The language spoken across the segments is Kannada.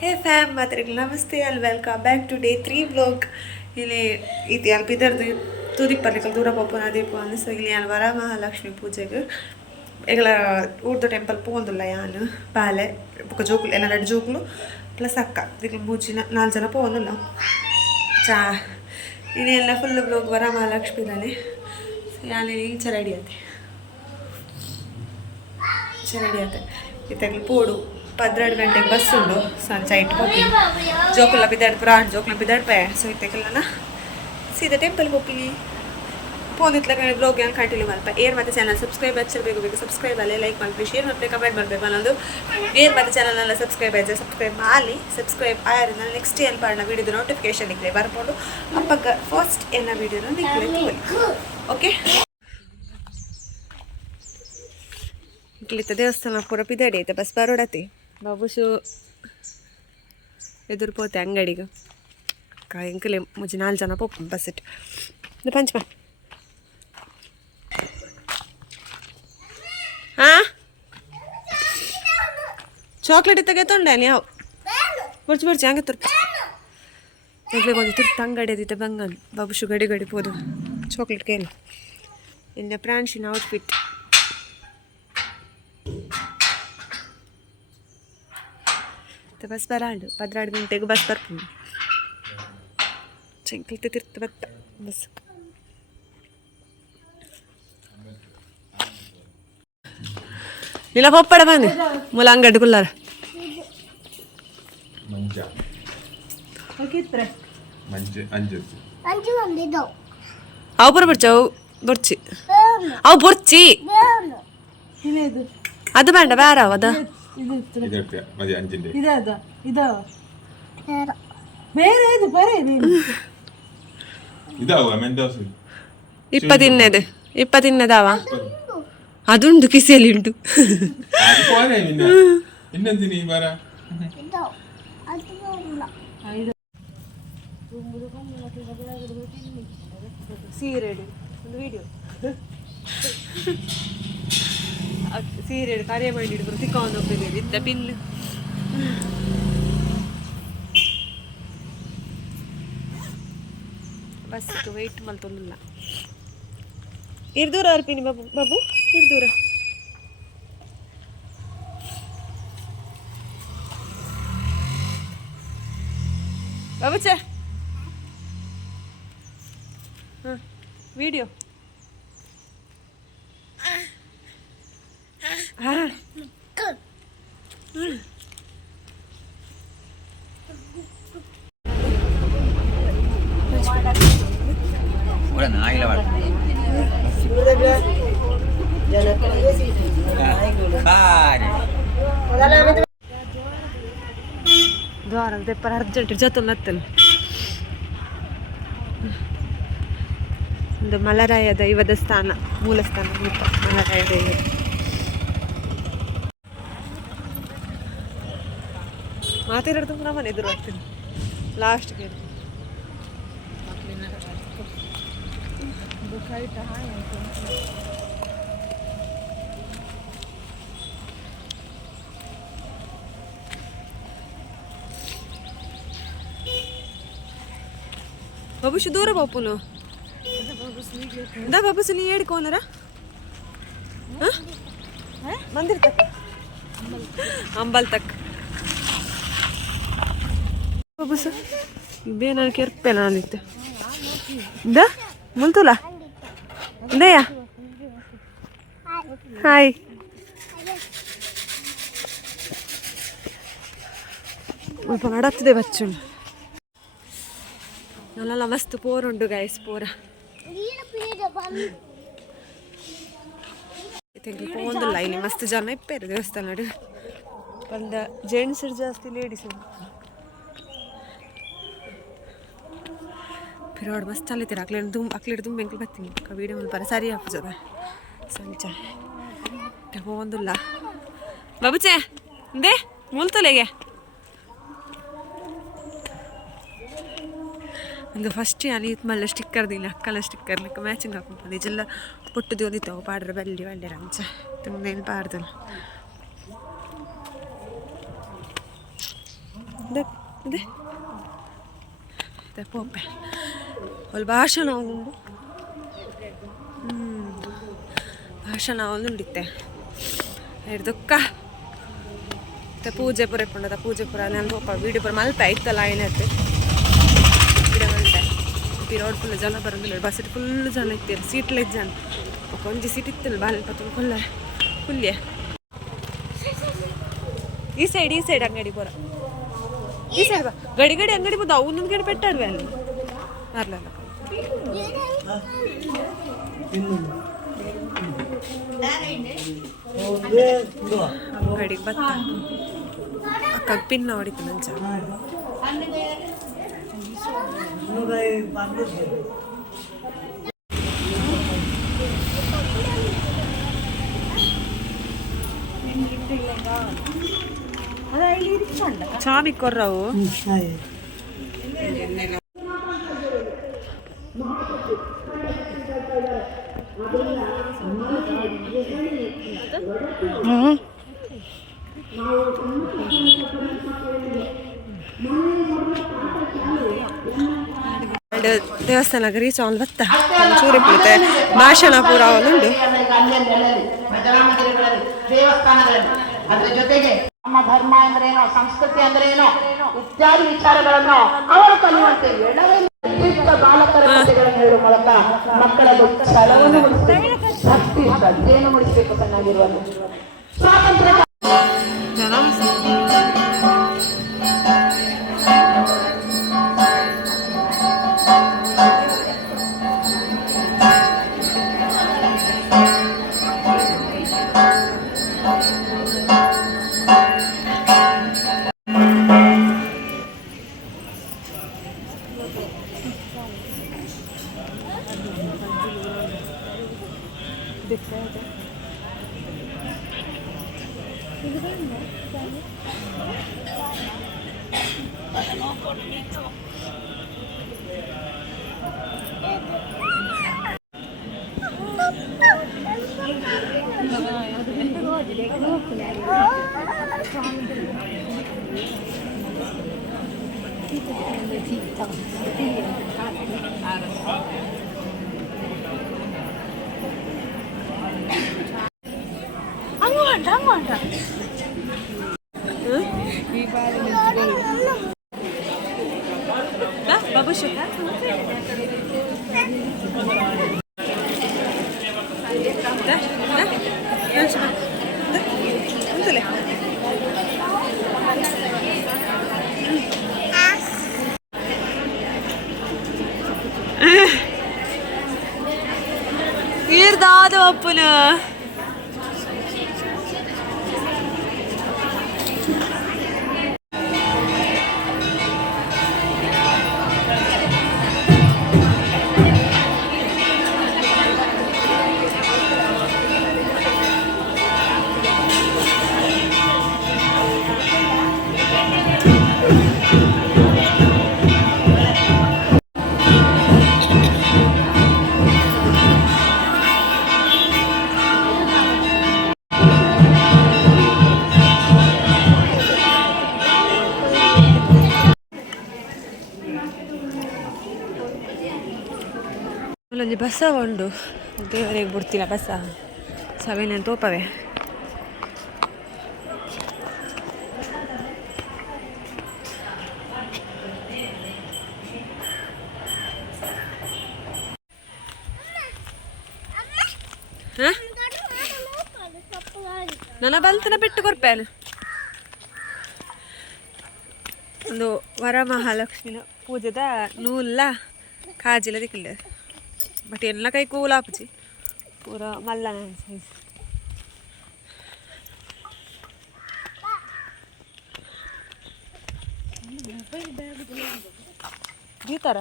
ಹೇ ಫ್ಯಾಮ್ ಮಾತ್ರಿಗೆ ನಮಸ್ತೆ ಅಲ್ಲಿ welcome back to day 3 vlog. ಇಲ್ಲಿ ಇದು ಅಲ್ಲಿ ಬಿದ್ದರ್ದು ತೂದಿಗೆ ಬರ್ಲಿಕ್ಕೆ ದೂರ ಪಪ್ಪನ ದೀಪ ಅನ್ನಿಸ್ತು. ಇಲ್ಲಿ ನಾನು ವರಮಹಾಲಕ್ಷ್ಮಿ ಪೂಜೆಗೆ ಈಗಲ ಊರ್ದು ಟೆಂಪಲ್ ಪೋಂದಿಲ್ಲ ಯಾನು ಪಾಲೆ ಬುಕ್ಕ ಜೋಕುಲು ಏನ 2 ಜೋಕುಲು ಪ್ಲಸ್ ಅಕ್ಕ ಇಲ್ಲಿ 4 ಜನ ಪೋಂದಿಲ್ಲ ಚಾ ಇನ್ನೆಲ್ಲ ಫುಲ್ ವ್ಲಾಗ್ ವರಮಹಾಲಕ್ಷ್ಮಿದಾನೆ. ಯಾನು ಈಚ ರೆಡಿ ಆತೆ ಇತ್ತಾಗಲಿ ಪೋಡು 12 ಗಂಟೆಗೆ ಬಸ್ ಉಂಡು ಸಂಚ ಇಟ್ಟು ಹೋಗಿ ಜೋಕುಲ ಬಿದ್ದಾಡ್ ಪ್ರಾಣ್ ಜೋಕುಲ ಬಿದ್ದಾಡ್ಪೆ ಸೊ ಇತ್ತಾಗಲ್ಲ ಸೀದಾ ಟೆಂಪಲ್ಗೆ ಹೋಗ್ಲಿ ಪೋಂದಿತ್ಲ ಬ್ಲಾಗ್ ಹೆಂಗೆ ಕಂಟಿನ್ಯೂ ಮಲ್ಪ ಏರ್ ಮತ್ತೆ ಚಾನಲ್ ಸಬ್ಸ್ಕ್ರೈಬ್ ಹಚ್ಚಬೇಕು ಸಬ್ಸ್ಕ್ರೈಬ್ ಅಲ್ಲೇ ಲೈಕ್ ಮಾಡ್ಬೇಕು ಶೇರ್ ಮಾಡ್ಬೇಕು ಕಮೆಂಟ್ ಮಾಡಬೇಕು ಅನ್ನೋದು ಏರ್ ಮತ್ತೆ ಚಾನಲ್ನೆಲ್ಲ ಸಬ್ಸ್ಕ್ರೈಬ್ ಮಾಡಿ ಸಬ್ಸ್ಕ್ರೈಬ್ ಆಯ್ರಿಂದ ನೆಕ್ಸ್ಟ್ ಏನು ಪಾಡಿನ ವೀಡಿಯೋದು ನೋಟಿಫಿಕೇಶನ್ ನಿಕ್ಲೆ ಬರ್ಕೊಂಡು ಅಪ್ಪಗ ಫಸ್ಟ್ ಏನ ವೀಡಿಯೋನ ನಿಕ್ಲೆ ತೋಲಿ ಓಕೆ. ಇಟ್ಲಿತ್ತ ದೇವಸ್ಥಾನ ಪೂರ ಪಿದಾಡಿ ಐತೆ ಬಸ್ ಬರೋಡತಿ ಬಾಬುಸು ಎದುರು ಪೋತೆ ಅಂಗಡಿಗೆ ಎಂಕಲೆ ಮುಜಿ 4 ಜನ ಪೋಪ ಬಸ್ ಇಟ್ಟು ಪಂಚಮ ಹಾಂ ಚಾಕ್ಲೇಟ್ ಇತ್ತಾಗೆ ತೊಂಡೆ ನೀವು ಬರ್ಚಿ ಹಂಗೆ ತುರ್ತು ಚಾಕ್ಲೇಟ್ ಒಂದು ತುರ್ತು ಅಂಗಡಿ ಅದಿತ್ತೆ ಬಂಗನ್ ಬಾಬುಶು ಗಡಿ ಪೋದು ಚಾಕ್ಲೇಟ್ ಕೇನು ಇನ್ನು ಪ್ರಾನ್ಶಿನ ಔಟ್ಫಿಟ್ ಬಸ್ ಬರಾಂಡು 12 ಗಂಟೆಗೆ ಬಸ್ ಬರ್ತೀನಿ ಚೆಂಕ್ಲಿತ ತಿರ್ತ ಬತ್ತ ಬಸ್ ಇಲ್ಲ ಪಪ್ಪಡ ಬಂದು ಮೂಲ ಅಂಗಡಿ ಕುಲ್ಲಾರ ಅವು ಪುರ ಬರ್ಚವು ಬರ್ಚಿ ಅವು ಬರ್ಚಿ ಅದು ಬೇಡ ಬೇಡ ಅದ ಇಪ್ಪತ್ತಿನ್ನದಾವ അതുണ്ട് കിസയിലുണ്ട് സീരേട് വീഡിയോ ಸೀರೆ ಕಾರ್ಯ ಮಾಡಿಟ್ಟು ಪ್ರತಿಕಾಂದು ಹೋಗ್ತಿದ್ದೀವಿ ಇದ್ದ ಪಿನ್ ಬಸ್ಸಿಗೆ ವೆಯ್ಟ್ ಮಲ್ತೊಂದಿಲ್ಲ ಇರ್ದೂರ ಅರ್ಪಿನಿ ಬಾಬು ಇರ್ದೂರ ಬಾಬುಚ ಹಾಂ ವಿಡಿಯೋ ದ್ವಾರ ಪೆಪ್ಪರ್ ಅರ್ಜೆಂಟ್ ಜೊತೆ ನತ್ತಲ್ಲ ಒಂದು ಮಲರಾಯ ದೈವದ ಸ್ಥಾನ ಮೂಲ ಸ್ಥಾನ ಮಲರಾಯ ದೈವ ಮಾತಾಡೋದು ನಮ್ಮ ಮನೆ ಎದುರು ಆಗ್ತೀನಿ ಲಾಸ್ಟ್ಗೆ ಬಾಬುಶು ದೂರ ಬಾಪುನು दा बाबू सुनी येड कोण रा मंदिर तक अंबल तक बाबू सर बेना केर पेना निते दा मुंतुला दया हाय उल्पा नडत्तिदे बच्चुन नल्ला मस्त पोर उंडु गाइस पोरा ಹೋಂದಿಲ್ಲ ಇಲ್ಲಿ ಮಸ್ತ್ ಜನ ಇಪ್ಪೇರು ದೇವಸ್ಥಾನ ನಡು ಬಂದ ಜೆಂಟ್ಸ್ ಜಾಸ್ತಿ ಲೇಡೀಸ್ ಪಿರೋಡ್ ಮಸ್ತ್ ಅಲ್ಲಿತ್ತೀರ ಅಕ್ಲಿಡ್ ತುಂಬ ಬೆಂಕಲ್ ಬರ್ತೀನಿ ವೀಡಿಯೋ ಮಲ್ಪರ ಸರಿ ಹಾಕ್ಸದ ಸಂಚ ಹೋಂದಿಲ್ಲ ಬಾಬುಚೆ ದೇ ಮುಲ್ತಲೆಗೆ ಒಂದು ಫಸ್ಟ್ ಅಲ್ಲಿ ಮಲ್ಲ ಸ್ಟಿಕ್ಕರ್ದಿಲ್ಲ ಅಕ್ಕಲ್ಲ ಸ್ಟಿಕ್ಕರ್ಲಿಕ್ಕೆ ಮ್ಯಾಚಿಂಗ್ ಹಾಕೊಂಡು ಇದೆಲ್ಲ ಪುಟ್ಟದು ಒಂದಿತ್ತು ಪಾಡ್ರೆ ಬಲ್ಲಿ ಒಳ್ಳೆ ರಂಚ ಮುಂದೇನು ಪಾಡ್ದಲ್ಲ ಅದೇ ಪೋಪೆ ಅಲ್ಲಿ ಭಾಷಣ ಒಂದು ಭಾಷಣ ಒಂದುಂಡಿತ್ತೆ ಹಿಡ್ದುಕ್ಕ ಮತ್ತೆ ಪೂಜೆ ಪುರ ಇಪ್ಪುಂಡದ ಪೂಜೆ ಪುರ ಅಲ್ಲಿ ಒಂದು ಒಪ್ಪ ವೀಡಿಯೋ ಪುರ ಮಲ್ಪೆ ಐತಲ್ಲ ಏನತ್ತೆ ಗಿಡ ಮಲ್ಪೆ ಈ ರೋಡ್ ಫುಲ್ ಜನ ಬರೋದಿಲ್ಲ ಬಸ್ ಫುಲ್ ಜನ ಇರ್ತೀರಿ ಸೀಟ್ಲ ಜನ ಒಂಜಿ ಸೀಟ್ ಇತ್ತಿಲ್ಲ ಬಾಲ್ಪ ತುಳ್ಕೊಳ್ಳ ಫುಲ್ಲೆ ಈ ಸೈಡ್ ಅಂಗಡಿ ಪುರ ಈ ಸೈಡ್ ಬಾ ಗಡಿ ಅಂಗಡಿ ಬಂದು ಅವನೊಂದು ಗಡಿ ಪೆಟ್ಟಾಡ್ವೆ ಅಲ್ಲಿ ಅರ್ಲಲ್ಲ ಅಂಗಡಿಗೆ ಬತ್ತ ಅಕ್ಕ ಪಿನ್ನ ಹೊಡಿತು ನಂಚ చామి కొర్రావు ದೇವಸ್ಥಾನಕ್ಕೆ ರೀಚ್ ಅವನು ಬತ್ತ ಚೂರಿ ಬಿಡುತ್ತೆ ಭಾಷಣ ಪೂರ ಅವನುಂಡು ಅದರ ಜೊತೆಗೆ ನಮ್ಮ ಧರ್ಮ ಅಂದ್ರೇನೋ ಸಂಸ್ಕೃತಿ ಅಂದ್ರೇನೋ ಇತ್ಯಾದಿ ವಿಚಾರಗಳನ್ನು ಅವರು ಕಲಿಯುವಂತೆ ಬಾಲಕರ ಕಥೆಗಳನ್ನು ಹೇಳುವ ಮೂಲಕ ಮಕ್ಕಳ ಛಲವನ್ನು ಭಕ್ತಿ ಶ್ರದ್ಧೆಯನ್ನು ಮೂಡಿಸಬೇಕು ಚೆನ್ನಾಗಿರುವುದು ಸ್ವಾತಂತ್ರ್ಯ അങ്ങോട്ടാ ಬಾಬುಶು ಅಂತಲೇ ಈರ್ದಾದ ಅಪ್ಪನ ಒಂಜಿ ಬಸ್ಸ ಉಂಡು ದೇವರಿಗೆ ಬಿಡ್ತಿಲ್ಲ ಬಸ್ಸ ಸವೇನ ತೋಪವೆ ನನ್ನ ಬಲ್ತನ ಬಿಟ್ಟು ಕೊರ್ಪೇನು ಒಂದು ವರಮಹಾಲಕ್ಷ್ಮಿನ ಪೂಜೆದ ನೂಲ್ಲ ಕಾಜಿಲ ದಿಕ್ಕಿಲ್ಲ ಬಟ್ ಎಲ್ಲ ಕೈ ಕೂಲಾಪುಜಿ ಪೂರ ಮಲ್ಲನ ಸೈಜ್ ಗೀತಾರ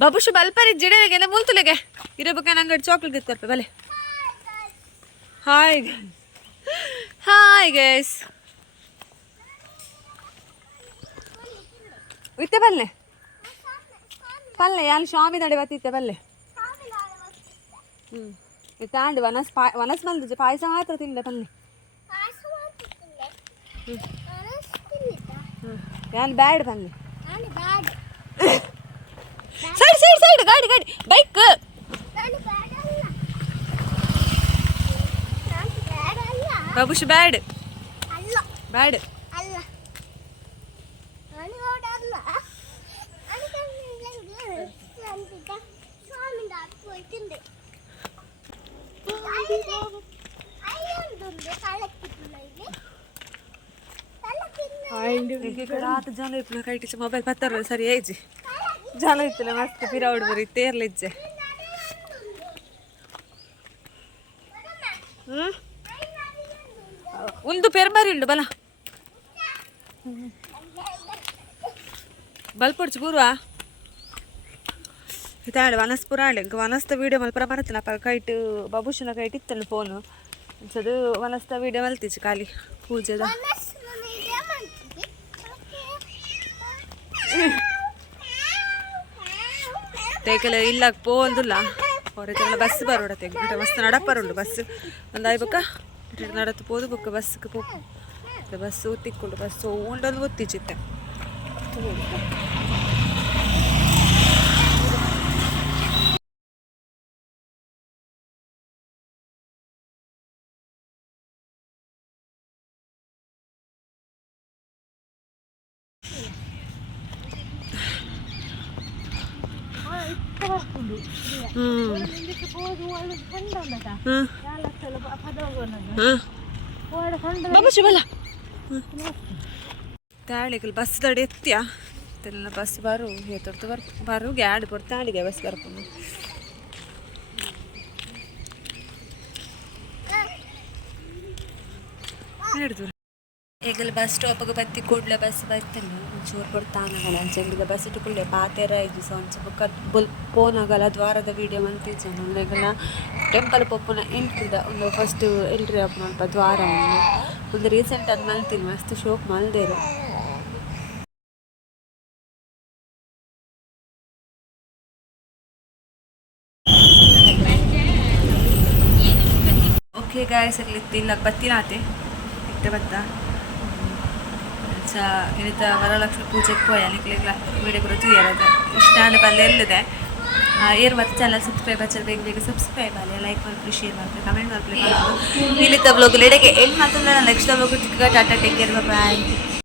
ಬಾಬುಶು ಬಲ್ಪರಿ ಜಿಡೆಗೆ ಮುಲ್ತುಲೆಗೆ ಇರಬೇಕು ನಂಗಡಿ ಚಾಕ್ಲೇಟ್ ಗಿತ್ಕೊರ್ಪೆ ಬಲೆ ಹಾಯ್ ಗೈಸ್ ಇತ್ತೆ ಬಲ್ಲೆ ಪಲ್ಲೆ ಅಲ್ಲಿ ಸ್ವಾಮಿ ನಡೆ ಬತ್ತಿತ್ತೆ ಬಲ್ಲೆ ತಾಂಡು ವನಸ್ ಮಲ್ದು ಪಾಯಸ ಮಾತ್ರ ತಿಂದೆ ಪಲ್ಲೆ ಯಾನ್ ಬ್ಯಾಡ್ ಬನ್ನಿ ಸೈಡ್ ಸೈಡ್ ಸೈಡ್ ಗಾಡಿ ಗಾಡಿ ಬೈಕ್ ಬಾಬುಶ್ ಬ್ಯಾಡ್ ಬ್ಯಾಡ್ रात जान इतना कहीं मोबाइल पत्थर सरी है जी जान इतने मस्त फिर आउट बरी तेर लेजे ಒಂದು ಪೇರ್ ಬಾರಿ ಉಂಡು ಬಲ ಬಲ್ಪೊಡ್ಚು ಪೂರ್ವ ಇತ್ತಾಳೆ ವನಸ್ಪುರ ಆಳೆ ವನಸ್ತ ವೀಡಿಯೋ ಮಲ್ಪರ ಬರತ್ತಿನಪ್ಪ ಕೈಟ್ ಬಾಬುಶನ ಕೈಟ್ ಇತ್ತಲ್ಲ ಫೋನು ಅದು ವನಸ್ತ ವೀಡಿಯೋ ಮಲ್ತಿச்சு ಖಾಲಿ ಪೂಜೆದ ತೇಕಲ ಇಲ್ಲ ಪೋಂದುಲ್ಲ ಹೊರತೆಲ್ಲ ಬಸ್ ಬರೋಡ ತೆಗ ಮಸ್ತ್ ನಡಪ್ಪರುಂಡು ಬಸ್ ಒಂದು ಆಯ್ಬಕ್ಕ ನಡತ್ತು ಪೋದು ಬೊಕ್ಕ ಬಸ್ಗೆ ಪೋ ಬಸ್ ಒತ್ತಿಕ್ಕೊಂಡು ಬಸ್ ಉಂಡೊಂದು ಒತ್ತಿಚಿತ್ತೆ ತಾಳಿಗೆ ಬಸ್ ತಡೆ ಎತ್ತಿಯ ಬಸ್ ಬಾರು ಹೇತೊಡ್ತು ಬಾರು ಗ್ಯಾಡ್ ಕೊಡ್ತು ತಾಳಿಗೆ ಬಸ್ ಬರ್ಕೊಂಡು ಹಿಡಿದು ಈಗಲ ಬಸ್ ಸ್ಟಾಪ್ಗೆ ಬತ್ತಿ ಕೂಡಲೇ ಬಸ್ ಬರ್ತಲ್ಲ ಒಂಚೂರು ಕೊಡ್ತಾನಾಗಲ್ಲ ಅಂಚೆಂಡಿದ ಬಸ್ ಇಟ್ಟುಕೊಳ್ಳೆ ಪಾತೆರ ಇದು ಸೊ ಒಂಚ ಬುಕ್ ಪೋನಾಗಲ್ಲ ದ್ವಾರದ ವೀಡಿಯೋ ಮಂತಿದ್ದಾನೆ ಒಂದೆಲ್ಲ ಟೆಂಪಲ್ ಪಪ್ಪನ ಎಂಟ್ರಿದ ಒಂದು ಫಸ್ಟ್ ಎಂಟ್ರಿ ಅಪ್ ಸ್ವಲ್ಪ ದ್ವಾರ ಒಂದು ರೀಸೆಂಟ್ ಅದು ಮಲ್ತೀನಿ ಮಸ್ತ್ ಶೋಕ್ ಮಲ್ದೇರು ಓಕೆ ಗಾಯ್ಸ್ ಇಲ್ಲ ಬತ್ತಿನಾತೆ ಇತ್ತೆ ಬತ್ತ ಇನಿತ ವರಲಕ್ಷ್ಮಿ ಪೂಜೆಗೆ ಪೋಯ ನಿಕ್ಲಿಗ್ಲ ವೀಡಿಯೋ ಕೂಡ ತುಯ್ಯರದ ಇಷ್ಟ ಪಲ್ಲೆ ಎಲ್ಲದೆ ಏರ್ ಮತ್ತೆ ಚಾನಲ್ ಸಬ್ಸ್ಕ್ರೈಬ್ ಹಚ್ಚಲು ಬೇಗ ಬೇಗ ಸಬ್ಸ್ಕ್ರೈಬ್ ಆಗಲಿ ಲೈಕ್ ಮಾಡ್ಕೊಳ್ಳಿ ಶೇರ್ ಮಾಡ್ಕೊಳ್ಳಿ ಕಮೆಂಟ್ ಮಾಡ್ಕೊಳ್ಳಿ ಇಲ್ಲಿದ್ದ ಬ್ಲಾಗ್ ಎಡೆಗೆ ಎಲ್ಲಿ ಮಾತಲ್ಲ next blog ta-ta take care ಬಾಯ್